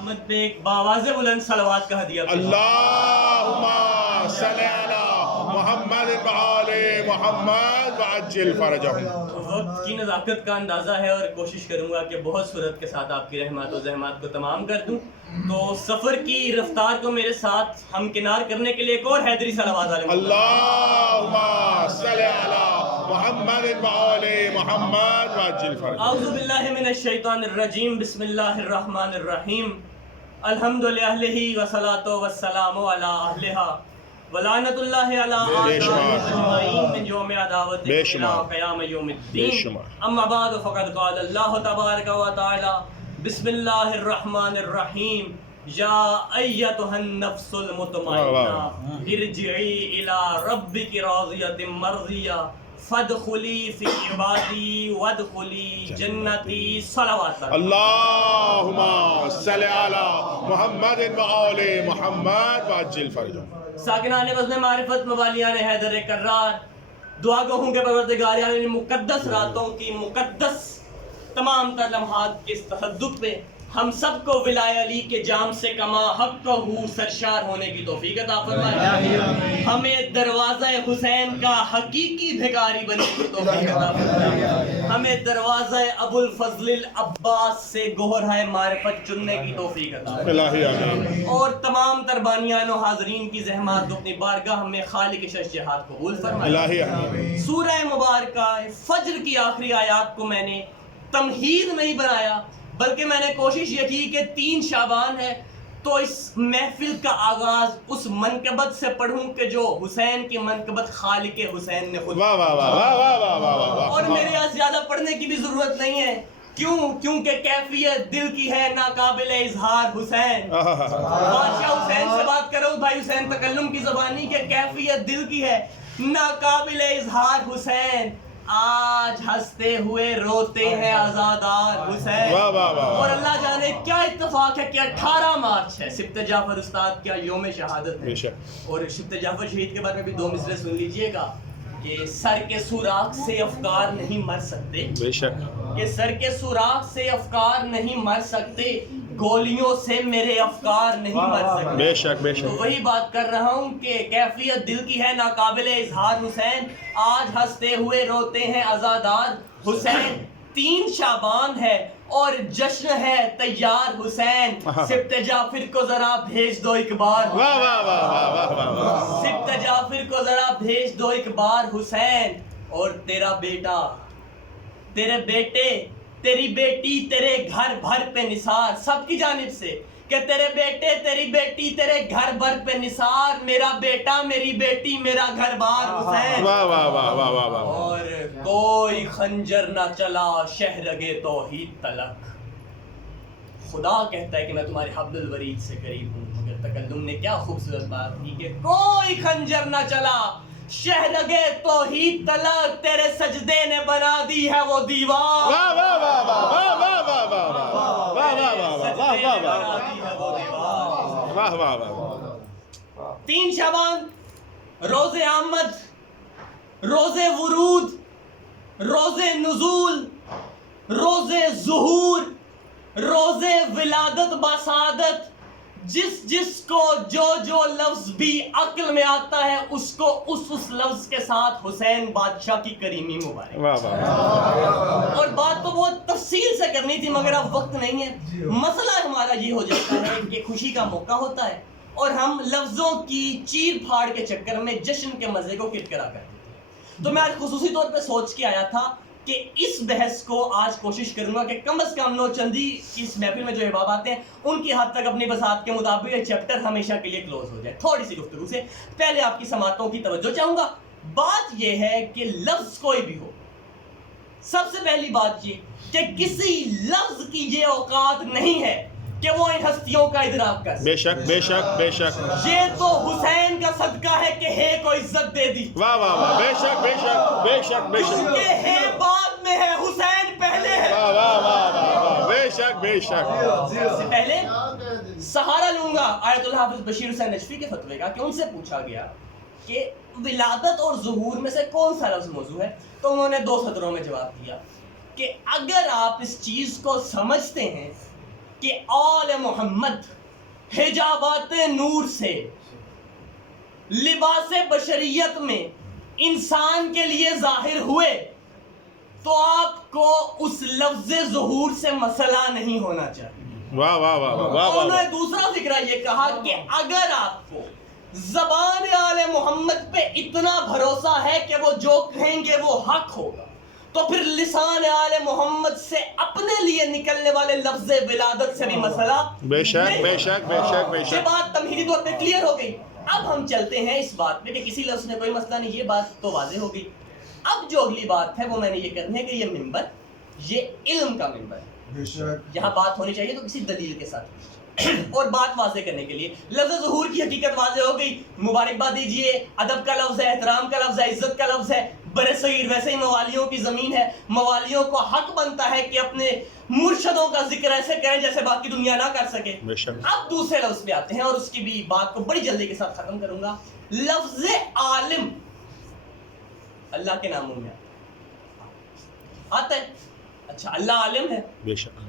محمد پہ ایک باواز بلند صلوات کا ہدیہ اللہم صلی علی محمد و آل محمد وعجل فرجہم۔ وقت کی نزاکت کا اندازہ ہے اور کوشش کروں گا کہ بہت صورت کے ساتھ آپ کی رحمت و زحمات کو تمام کر دوں، تو سفر کی رفتار کو میرے ساتھ ہمکنار کرنے کے لیے ایک اور حیدری صلوات علیہ اللہم صلی علی محمد و آل محمد وعجل فرجہم۔ اعوذ باللہ من الشیطان الرجیم، بسم اللہ الرحمن الرحیم، الحمد للہ والصلاة والسلام علی اہلہا ولعنت اللہ علی اعدائہم اجمعین من یوم عداوتہم الی قیام یوم الدین، اما بعد فقد قال اللہ تبارک و تعالی بسم اللہ الرحمن الرحیم، یا ایتها النفس المطمئنہ ارجعی الی ربک راضیۃ مرضیہ فادخلی فی عبادی وادخلی جنتی صلوات اللہم صلی علی محمد و آل محمد وعجل فرجہم۔ ساکنان بزم معرفت موالیان حیدر کرار، دعا گو ہوں کہ پروردگار یعنی مقدس راتوں کی مقدس تمام تر لمحات کے اس تصدق پہ ہم سب کو ولایہ علی کے جام سے کما حق ہو سرشار ہونے کی توفیق عطا فرمائے، ہمیں دروازہ حسین کا حقیقی بھکاری بننے کی توفیق عطا فرمائے، ہمیں دروازہ ابو الفضل العباس سے گوہرۂ معرفت چننے کی توفیق عطا فرمائے، اور تمام تربانیان و حاضرین کی زحمات کو اپنی بارگاہ میں خالق شش جہاد قبول فرمائے۔ سورہ مبارکہ فجر کی آخری آیات کو میں نے تمہید نہیں بنایا، بلکہ میں نے کوشش یہ کی کہ 3 شعبان ہے تو اس محفل کا آغاز اس منقبت سے پڑھوں کہ جو حسین کی منقبت خالق حسین نے خود، اور میرے یہاں زیادہ پڑھنے کی بھی ضرورت نہیں ہے، کیونکہ کیفیت دل کی ہے ناقابل اظہار حسین، بادشاہ حسین سے بات کرو بھائی حسین تکلم کی زبانی کہ کیفیت دل کی ہے ناقابل اظہار حسین، آج ہنستے ہوئے روتے ہیں آزادار حسین، اور اللہ جانے کیا اتفاق ہے کہ 18 مارچ ہے، سبت جعفر استاد کیا یوم شہادت ہے، اور سبت جعفر شہید کے بارے میں بھی 2 مصرے سن لیجئے گا کہ سر کے سوراخ سے افکار نہیں مر سکتے، کہ سر کے سوراخ سے افکار نہیں مر سکتے، گولیوں سے میرے افکار نہیں مر سکتے، بے شک بے تو شک۔ وہی بات کر رہا ہوں کہ کیفیت دل کی ہے ناقابل اظہار حسین، آج ہنستے ہوئے روتے ہیں عزادار حسین، 3 شعبان ہے اور جشن ہے تیار حسین، سبت جعفر کو ذرا بھیج دو ایک بار، سبت جعفر کو ذرا بھیج دو ایک بار حسین، اور تیرا بیٹا، تیرے بیٹے، تیری بیٹی تیرے گھر بھر پہ نثار، سب کی جانب سے کہ تیرے بیٹے تیری بیٹی تیرے گھر بھر پہ نثار، میرا بیٹا میری بیٹی میرا گھر بار حسین، اور کوئی خنجر نہ چلا شہرگے توحید تلک، خدا کہتا ہے کہ میں تمہارے حبل الورید سے قریب ہوں، مگر تکلم نے کیا خوبصورت بات کی کہ کوئی خنجر نہ چلا شہرگے توحید تلک، تیرے سجدے نے بنا دی ہے وہ دیوار، واہ واہ واہ۔ 3 شعبان، روز آمد، روز ورود، روز نزول، روز ظہور، روز ولادت باسعادت، جس کو جو لفظ بھی عقل میں آتا ہے اس کو اس لفظ کے ساتھ حسین بادشاہ کی کریمی مبارک، اور بات تو بہت تفصیل سے کرنی تھی مگر اب وقت نہیں ہے، مسئلہ ہمارا یہ ہو جاتا ہے کہ خوشی کا موقع ہوتا ہے اور ہم لفظوں کی چیر پھاڑ کے چکر میں جشن کے مزے کو کرکرا کر دیتے ہیں، تو میں آج خصوصی طور پہ سوچ کے آیا تھا کہ اس بحث کو آج کوشش کروں گا کہ کم از کم نوچندی کی اس محفل میں جو احباب آتے ہیں ان کی حد تک اپنی بساط کے مطابق یہ چیپٹر ہمیشہ کے لیے کلوز ہو جائے۔ تھوڑی سی گفتگو سے پہلے آپ کی سماعتوں کی توجہ چاہوں گا، بات یہ ہے کہ لفظ کوئی بھی ہو، سب سے پہلی بات یہ کہ کسی لفظ کی یہ اوقات نہیں ہے کہ وہ ان ہستیوں کا ادراک کر، بے شک بے شک بے شک، یہ تو حسین کا صدقہ ہے کہ ہے کو عزت دے دی، واہ واہ واہ، بے شک بے شک بے شک بے شک، کیونکہ ہے بعد میں ہے حسین پہلے ہے، واہ واہ واہ واہ، بے شک بے شک۔ سے پہلے سہارا لوں گا آیت الحافظ بشیر حسین نجفی کے فتوے کا کہ ان سے پوچھا گیا کہ ولادت اور ظہور میں سے کون سا لفظ موضوع ہے، تو انہوں نے 2 سطروں میں جواب دیا کہ اگر آپ اس چیز کو سمجھتے ہیں کہ آل محمد حجابات نور سے لباس بشریت میں انسان کے لیے ظاہر ہوئے تو آپ کو اس لفظ ظہور سے مسئلہ نہیں ہونا چاہیے۔ واہ واہ واہ واہ واہ انہوں واہ۔ نے دوسرا فکرہ یہ کہا کہ اگر آپ کو زبان آل محمد پہ اتنا بھروسہ ہے کہ وہ جو کہیں گے وہ حق ہوگا تو پھر لسان آل محمد سے اپنے لیے نکلنے والے لفظ ولادت سے بھی مسئلہ بے شک بے شک بے شک بے یہ شک۔ بات تمہیدی طور پہ کلیئر ہو گئی۔ اب ہم چلتے ہیں اس بات پہ کہ کسی لفظ میں کوئی مسئلہ نہیں، یہ بات تو واضح ہو گئی۔ اب جو اگلی بات ہے وہ میں نے یہ کرنی ہے کہ یہ منبر یہ علم کا منبر ہے، یہاں بات ہونی چاہیے تو کسی دلیل کے ساتھ اور بات واضح کرنے کے لیے لفظ ظہور کی حقیقت واضح ہو گئی۔ مبارکباد دیجئے، ادب کا لفظ ہے، احترام کا لفظ ہے، عزت کا لفظ ہے، بر صغیر ویسے ہی موالیوں کی زمین ہے، موالیوں کو حق بنتا ہے کہ اپنے مرشدوں کا ذکر ایسے کریں جیسے باقی دنیا نہ کر سکے۔ بے شک۔ اب دوسرے لفظ پہ آتے ہیں اور اس کی بھی بات کو بڑی جلدی کے ساتھ ختم کروں گا۔ لفظ عالم اللہ کے ناموں میں آتا ہے، اچھا اللہ عالم ہے، بے شک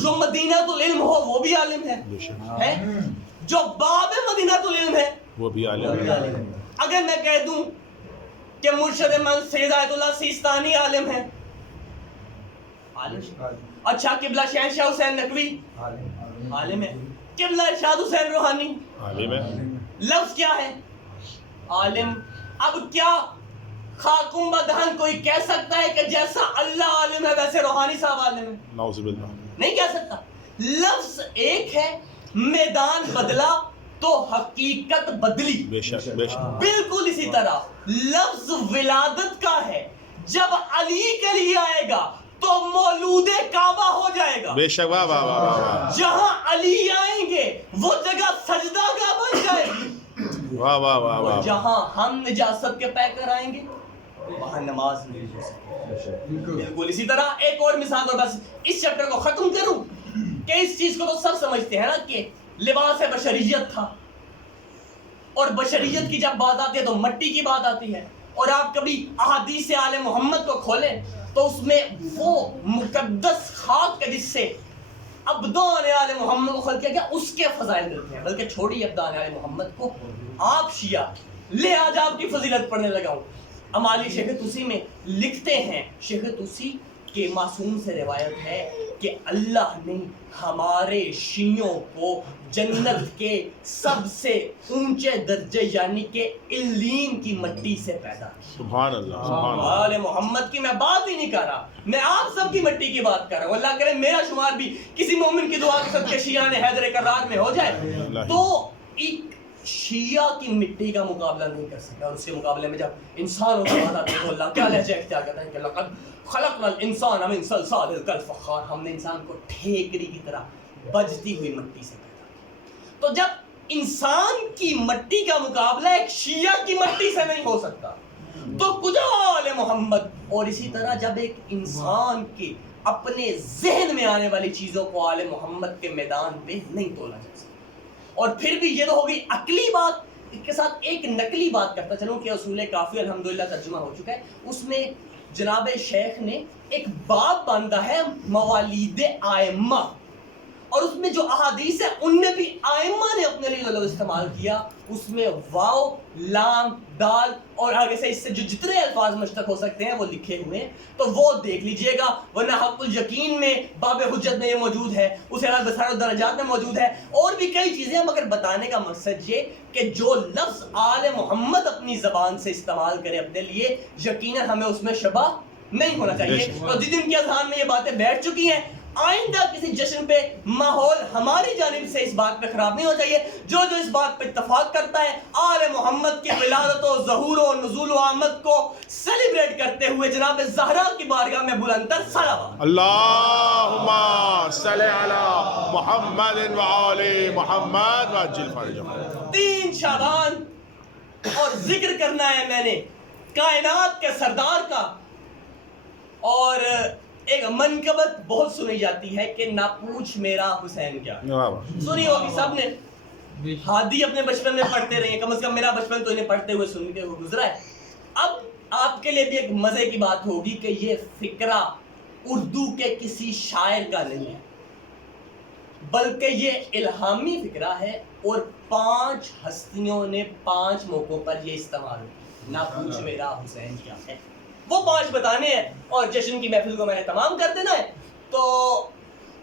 جو مدینہ العلم ہو وہ بھی عالم ہے، بے شک۔ ہے جو باب مدینہ العلم ہے وہ بھی وہ عالم بھی ہے۔ عالم ہے۔ اگر میں کہہ دوں کہ مرشد من سید آیت اللہ سیستانی عالم ہے، عالم۔ اچھا قبلہ شہنشاہ حسین نقوی عالم ہے، قبلہ ارشاد حسین روحانی عالم ہے۔ لفظ کیا ہے؟ عالم۔ اب کیا خاکم بدہن کوئی کہہ سکتا ہے کہ جیسا اللہ عالم ہے ویسے روحانی صاحب عالم ہے؟ نعوذ باللہ۔ نہیں کہہ سکتا۔ لفظ ایک ہے، میدان بدلا تو حقیقت بدلی۔ بے شک بے شک۔ بالکل اسی طرح لفظ ولادت کا ہے، جب علی کے لیے آئے گا تو مولود کعبہ ہو جائے گا۔ بے شک۔ واہ واہ واہ واہ واہ۔ جہاں علی آئیں گے وہ جگہ سجدہ گاہ بن جائے گی، واہ واہ واہ واہ۔ جہاں ہم نجاست کے پے کر آئیں گے وہاں نماز نہیں ہو سکتی۔ بالکل اسی طرح ایک اور مثال، اور بس اس چیپٹر کو ختم کروں کہ اس چیز کو تو سب سمجھتے ہیں نا کہ لباس بشریت تھا، اور بشریت کی جب بات آتی ہے تو مٹی کی بات آتی ہے، اور آپ کبھی احادیث آل محمد کو کھولیں تو اس میں وہ مقدس خاک جس سے ابدان آل محمد کو خلق کیا گیا اس کے فضائل ملتے ہیں۔ بلکہ چھوڑی ابدان آل محمد کو، آپ شیعہ لے آج آپ کی فضیلت پڑھنے لگا ہوں۔ امالی شیخ توسی میں لکھتے ہیں، شیخ توسی کے معصوم سے روایت ہے کہ اللہ نے ہمارے شیعوں کو جنت کے سب سے اونچے درجے یعنی کہ علیین کی مٹی سے پیدا کیا۔ سبحان اللہ سبحان اللہ۔ آل محمد کی میں بات ہی نہیں کر رہا، میں آپ سب کی مٹی کی بات کر رہا ہوں۔ اللہ کرے میرا شمار بھی کسی مومن کی دعا کے صدقے شیعہ نے حیدر کرار میں ہو جائے تو ایک شیعہ کی مٹی کا مقابلہ نہیں کر سکتا۔ اور اس کے مقابلے میں جب انسانوں کی بات آتی ہے تو اللہ کیا لہجہ اختیار کرتا ہے کہ لقد خلقنا الانسان من صلصال کالفخار، ہم نے انسان کو ٹھیکری کی طرح بجتی ہوئی مٹی سے پیدا کیا۔ تو جب انسان کی مٹی کا مقابلہ ایک شیعہ کی مٹی سے نہیں ہو سکتا تو کجا آل محمد۔ اور اسی طرح جب ایک انسان کے اپنے ذہن میں آنے والی چیزوں کو آل محمد کے میدان پہ نہیں تولا جا سکتا۔ اور پھر بھی یہ تو ہوگی عقلی بات، اس کے ساتھ ایک نقلی بات کرتا چلوں کہ اصول کافی الحمدللہ ترجمہ ہو چکا ہے، اس میں جناب شیخ نے ایک باب باندھا ہے موالید آئمہ، اور اس میں جو احادیث ہیں ان میں بھی آئمہ نے اپنے لیے لفظ استعمال کیا، اس میں واو لام دال اور آگے سے اس سے جو جتنے الفاظ مشتق ہو سکتے ہیں وہ لکھے ہوئے ہیں، تو وہ دیکھ لیجئے گا، ورنہ حق الیقین میں باب حجت میں یہ موجود ہے، اس کے بعد بصائر الدرجات میں موجود ہے، اور بھی کئی چیزیں ہیں، مگر بتانے کا مقصد یہ کہ جو لفظ آل محمد اپنی زبان سے استعمال کرے اپنے لیے، یقیناً ہمیں اس میں شبہ نہیں ہونا چاہیے۔ اور جس دن کے اذہان میں یہ باتیں بیٹھ چکی ہیں، آئندہ کسی جشن پہ ماحول ہماری جانب سے اس بات پہ خراب نہیں ہو چاہیے۔ جو جو اس بات پہ اتفاق کرتا ہے آل محمد کی ولادت و ظہور و نزول و آمد کو سیلیبریٹ کرتے ہوئے جناب زہرا کی بارگاہ میں بلندتر صلوات۔ اللہم صلی علی محمد و آل محمد وعجل فرجهم۔ 3 شعبان اور ذکر کرنا ہے میں نے کائنات کے سردار کا، اور ایک منقبت بہت سنی جاتی ہے کہ نہ پوچھ میرا حسین کیا، سنی ہوگی سب نے، ہادی اپنے بچپن میں پڑھتے رہے ہیں، کم از کم میرا بچپن تو انہیں پڑھتے ہوئے سن کے گزرا ہے۔ اب آپ کے لیے بھی ایک مزے کی بات ہوگی کہ یہ فکرہ اردو کے کسی شاعر کا نہیں ہے، بلکہ یہ الہامی فکرہ ہے اور 5 ہستیوں نے 5 موقعوں پر یہ استعمال ہو. نہ پوچھ میرا حسین کیا ہے، وہ 5 بتانے ہیں اور جشن کی محفل کو میں نے تمام کر دینا ہے. تو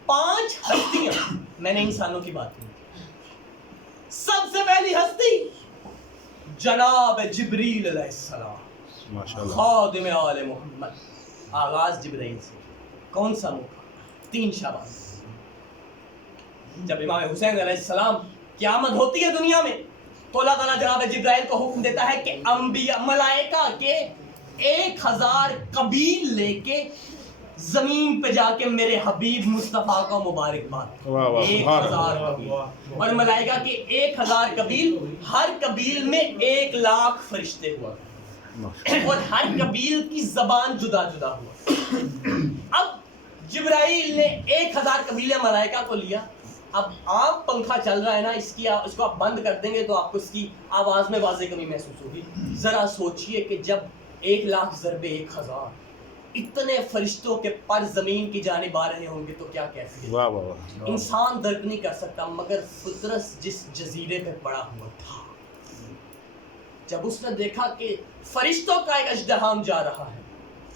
5 ہستیاں، میں نے انسانوں کی بات کی. سب سے پہلی ہستی جناب جبریل علیہ السلام، ماشاءاللہ. خادم آل محمد. آغاز جبرائیل سے. کون سا موقع؟ 3 شعبان، جب امام حسین علیہ السلام کی آمد ہوتی ہے دنیا میں، تو اللہ تعالیٰ جناب جبرائیل کو حکم دیتا ہے کہ انبیاء ملائکہ کے 1000 قبیل لے کے زمین پہ جا کے میرے حبیب مصطفیٰ کو مبارکباد. واہ واہ، 1000 قبیل، اور ملائکہ کے 1000 قبیل، ہر قبیل میں 1 لاکھ فرشتے ہوا اور ہر قبیل کی زبان جدا جدا ہوا. اب جبرائیل نے 1000 قبیلے ملائکہ کو لیا. اب عام پنکھا چل رہا ہے نا، اس کو آپ بند کر دیں گے تو آپ کو اس کی آواز میں واضح کمی محسوس ہوگی. ذرا سوچئے کہ جب 1 لاکھ ضرب 1000 اتنے فرشتوں کے پر زمین کی جانب آ رہے ہوں گے تو کیا کیفیت. واہ واہ واہ. انسان درک نہیں کر سکتا، مگر فطرس جس جزیرے پہ پڑا ہوا تھا، جب اس نے دیکھا کہ فرشتوں کا ایک ازدحام جا رہا ہے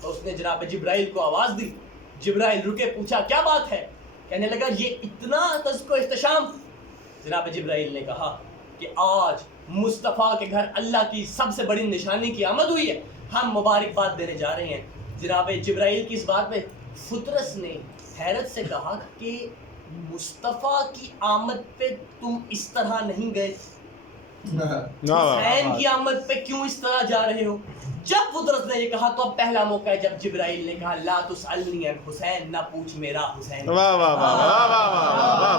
تو اس نے جناب جبرائیل کو آواز دی. جبرائیل رکے، پوچھا کیا بات ہے؟ کہنے لگا یہ اتنا تزک و احتشام. جناب جبرائیل نے کہا کہ آج مصطفیٰ کے گھر اللہ کی سب سے بڑی نشانی کی آمد ہوئی ہے، ہم مبارکباد دینے جا رہے ہیں. جناب جبرائیل کی اس بات میں فطرس نے حیرت سے کہا کہ مصطفیٰ کی آمد پہ تم اس طرح نہیں گئے، حسین کی آمد پہ کیوں اس طرح جا رہے ہو؟ جب فطرت نے یہ کہا تو اب پہلا موقع ہے جب جبرائیل نے کہا لا تسألنی عن حسین، نہ پوچھ میرا حسین. واہ واہ واہ واہ واہ واہ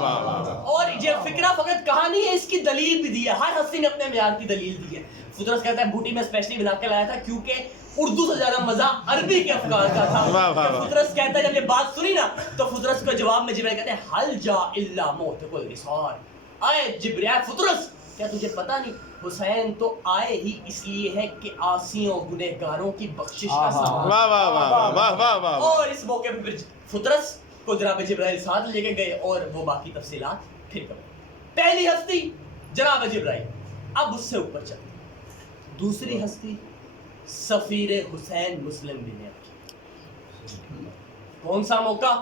واہ واہ. اور یہ فکرہ فقط کہانی ہے، اس کی دلیل بھی دی ہے. ہر ہستی نے اپنے معیار کی دلیل دی ہے. فطرت کہتا ہے بوٹی میں اسپیشلی بنا کے لایا تھا کیونکہ اردو سے زیادہ مزہ عربی کے افکار کا تھا. فطرت کہتا ہے جب یہ بات سنی نا تو فطرت کو جواب میں جبرائیل کہتے ہیں حل جا الا موتق الاسار. آئے جبرائیل فطرس، کیا تجھے پتا نہیں حسین تو آئے ہی اس لیے ہے کہ عاصیوں گنہگاروں کی بخشش کا سامان. واہ واہ واہ واہ واہ واہ. اور اس موقع پہ پھر فطرس کو جناب جبرائیل ساتھ لے کے گئے اور وہ باقی تفصیلات پھر کریں. پہلی ہستی جناب جبرائیل. اب اس سے اوپر چلتے ہیں. دوسری ہستی سفیر حسین مسلم بن عقیل. کون سا موقع؟